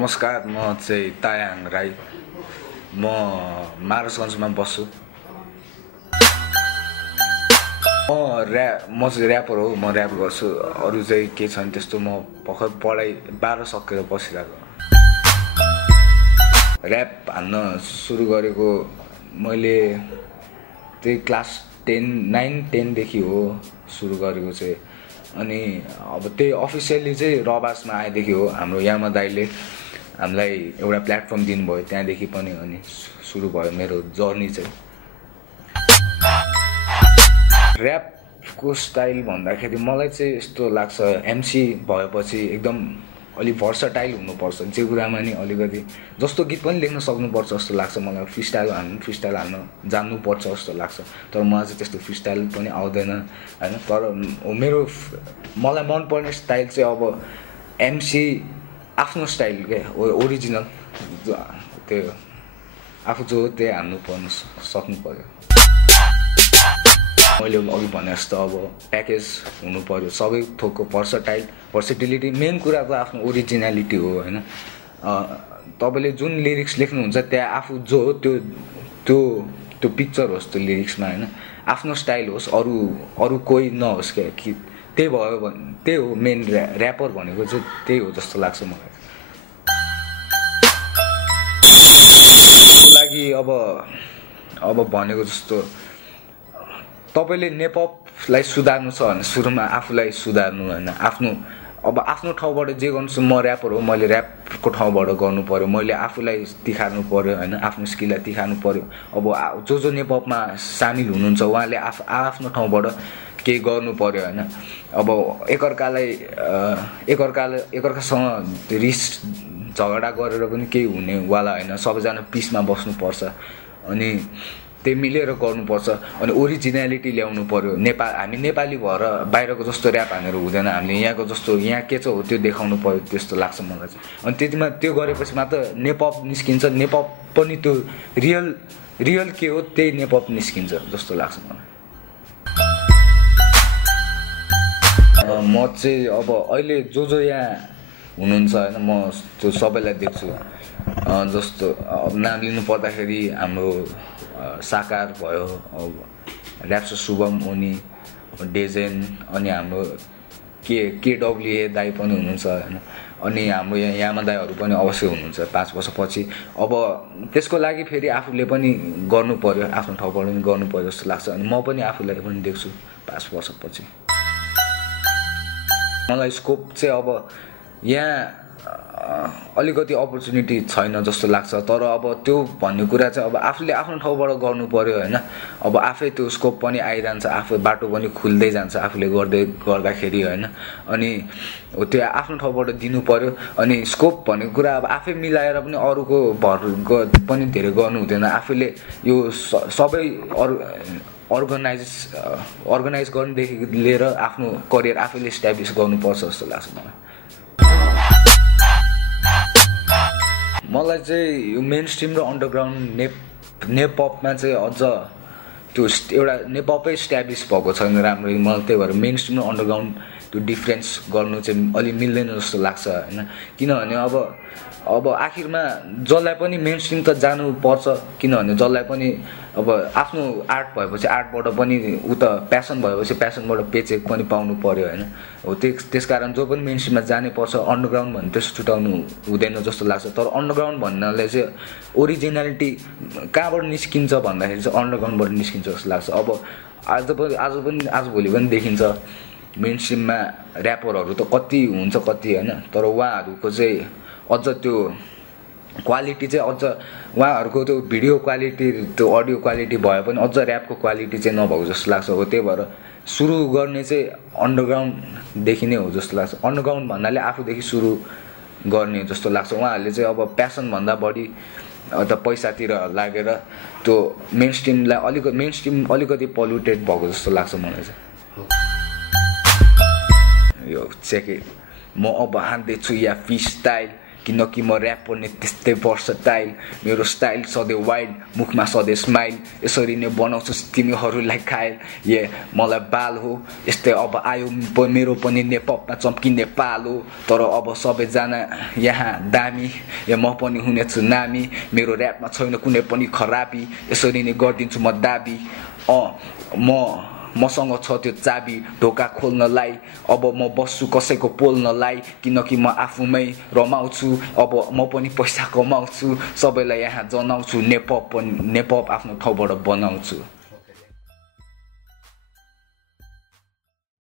नमस्कार, म चाहिँ तायाङ राई। म मारसगञ्जमा बस्छु। म चाहिँ ऱ्यापर हो, म ऱ्याप गर्छु। अरू चाहिँ के छ भने त्यस्तो म भर्खर पढाइ 12 सकेर बसिरहेको। ऱ्याप हान्न सुरु गरेको मैले त्यही क्लास 9-10 देखि हो सुरु गरेको चाहिँ। अनि अब त्यही अफिसियली चाहिँ रबासमा आएदेखि हो। हाम्रो यामा दाइले हामीलाई एउटा प्लेटफर्म दिनुभयो, त्यहाँदेखि पनि अनि सुरु भयो मेरो जर्नी चाहिँ। ऱ्यापको स्टाइल भन्दाखेरि मलाई चाहिँ यस्तो लाग्छ, एमसी भएपछि एकदम अलि भर्सटाइल हुनुपर्छ, जे कुरामा नि अलिकति जस्तो गीत पनि लेख्न सक्नुपर्छ जस्तो लाग्छ मलाई। फ्रिस्टाइल हाल्न जान्नुपर्छ जस्तो लाग्छ। तर मलाई चाहिँ त्यस्तो फ्रिस्टाइल पनि आउँदैन हैन। तर मलाई मनपर्ने स्टाइल चाहिँ अब एमसी आफ्नो स्टाइल के ओरिजिनल, त्यो आफू जो त्यही हाल्नु पर्नु सक्नु पर्यो। मैले अघि भने जस्तो अब प्याकेज हुनु पर्यो, सबै थोकको भर्सेटिलिटी। मेन कुरा त आफ्नो ओरिजिनालिटी हो हैन। तपाईले जुन लिरिक्स लेख्नुहुन्छ त्यहाँ आफू जो हो त्यो पिक्चर होस् त्यो लिरिक्समा हैन। आफ्नो स्टाइल होस्, अरू कोही नहोस् क्या। कि त्यही भयो भने त्यही हो मेन ऱ्यापर भनेको चाहिँ त्यही हो जस्तो लाग्छ मलाई। लागि अब भनेको जस्तो तपाईले नेपलाई सुधार्नु छ भने सुरुमा आफूलाई सुधार्नु हैन। आफ्नो ठाउँबाट जे गर्नु छ, म ऱ्यापर हो, मैले ऱ्यापको ठाउँबाट गर्नु पर्यो, मैले आफूलाई तिखार्नु पर्यो हैन, आफ्नो स्किललाई तिखार्नु पर्यो। अब जो नेपमा सामिल हुनुहुन्छ उहाँले आफ्नो ठाउँबाट केही गर्नु पर्यो हैन। अब एकअर्कासँग रिस झगडा गरेर पनि केही हुनेवाला हैन। सबैजना पिसमा बस्नुपर्छ अनि त्यही मिलेर गर्नुपर्छ। अनि ओरिजिनालिटी ल्याउनु पर्यो। हामी नेपाली भएर बाहिरको जस्तो ऱ्याप हानेर हुँदैन। हामीले यहाँको जस्तो यहाँ के छ हो त्यो देखाउनु पर्यो त्यस्तो लाग्छ मलाई चाहिँ। अनि त्यतिमा त्यो गरेपछि मात्र नेपप निस्किन्छ। नेपप पनि त्यो रियल के हो त्यही नेपप निस्किन्छ जस्तो लाग्छ मलाई। म चाहिँ अब अहिले जो यहाँ हुनुहुन्छ हैन, म त्यो सबैलाई देख्छु। जस्तो अब नाम लिनु पर्दाखेरि हाम्रो साकार भयो, अब ऱ्याप्सर शुभम ओनी, डेजेन, अनि हाम्रो केडब्ल्युए दाई पनि हुनुहुन्छ हैन। अनि हाम्रो यहाँ यामा दाईहरू पनि अवश्य हुनुहुन्छ 5 वर्षपछि। अब त्यसको लागि फेरि आफूले पनि गर्नु पर्यो, आफ्नो ठाउँबाट पनि गर्नु पर्यो जस्तो लाग्छ। अनि म पनि आफूलाई पनि देख्छु 5 वर्षपछि। मलाई स्कोप चाहिँ अब यहाँ अलिकति अपर्च्युनिटी छैन जस्तो लाग्छ। तर अब त्यो भन्ने कुरा चाहिँ अब आफूले आफ्नो ठाउँबाट गर्नु पर्यो हैन। अब आफै त्यो स्कोप पनि आइरहन्छ, आफै बाटो पनि खुल्दै जान्छ आफूले गर्दाखेरि हैन। अनि त्यो आफ्नो ठाउँबाट दिनु पर्यो। अनि स्कोप भन्ने कुरा अब आफै मिलाएर पनि अरूको भर पनि धेरै गर्नु हुँदैन। आफूले यो सबै अर्गनाइज गर्नुदेखि लिएर आफ्नो करियर आफैले इस्टाब्लिस गर्नुपर्छ जस्तो लाग्छ मलाई चाहिँ यो मेन स्ट्रिम र अन्डरग्राउन्ड नेपपमा चाहिँ अझ त्यो एउटा नेपपै इस्टाब्लिस भएको छैन राम्ररी। मलाई त्यही भएर मेन स्ट्रिम र अन्डरग्राउन्ड त्यो डिफ्रेन्स गर्नु चाहिँ अलि मिल्दैन जस्तो लाग्छ हैन। किनभने अब आखिरमा जसलाई पनि मेन स्ट्रिम त जानुपर्छ। किनभने जसलाई पनि अब आफ्नो आर्ट भएपछि आर्टबाट पनि प्यासन भएपछि प्यासनबाट पेचेक पनि पाउनु पर्यो हैन। हो त्यसकारण जो पनि मेन स्ट्रिममा जानै पर्छ। अन्डरग्राउन्ड भन्ने त्यस्तो छुटाउनु हुँदैन जस्तो लाग्छ। तर अन्डरग्राउन्ड भन्नाले चाहिँ ओरिजिनालिटी कहाँबाट निस्किन्छ भन्दाखेरि चाहिँ अन्डरग्राउन्डबाट निस्किन्छ जस्तो लाग्छ। अब आजभोलि पनि देखिन्छ मेन स्ट्रिममा ऱ्यापरहरू त कति हुन्छ कति हैन। तर उहाँहरूको चाहिँ अझ त्यो क्वालिटी चाहिँ अझ उहाँहरूको त्यो भिडियो क्वालिटी त्यो अडियो क्वालिटी भए पनि अझ ऱ्यापको क्वालिटी चाहिँ नभएको जस्तो लाग्छ। हो त्यही भएर सुरु गर्ने चाहिँ अन्डरग्राउन्डदेखि नै हो जस्तो लाग्छ। अन्डरग्राउन्ड भन्नाले आफूदेखि सुरु गर्ने जस्तो लाग्छ। उहाँहरूले चाहिँ अब प्यासनभन्दा बढी पैसातिर लागेर त्यो मेन स्ट्रिम अलिकति पल्युटेड भएको जस्तो लाग्छ मलाई चाहिँ। यो चेक म अब हान्दैछु या फ्री स्टाइल किनकि म ऱ्याप पनि त्यस्तै भर्सटाइल मेरो स्टाइल सधैँ वाइड मुखमा सधैँ स्माइल यसरी नै बनाउँछु तिमीहरूलाई खाइल ए मलाई बाल हो यस्तै अब आयो मेरो पनि नेपपमा चम्किने पाल हो तर अब सबैजना यहाँ दामी म पनि हुनेछु नामी मेरो ऱ्यापमा छैन कुनै पनि खराबी यसरी नै गरिदिन्छु म दाबी मसँग छ त्यो चाबी ढोका खोल्नलाई अब म बस्छु कसैको पोल्नलाई किनकि म आफूमै रमाउँछु अब म पनि पैसा कमाउँछु सबैलाई यहाँ जनाउँछु नेपप आफ्नो ठाउँबाट बनाउँछु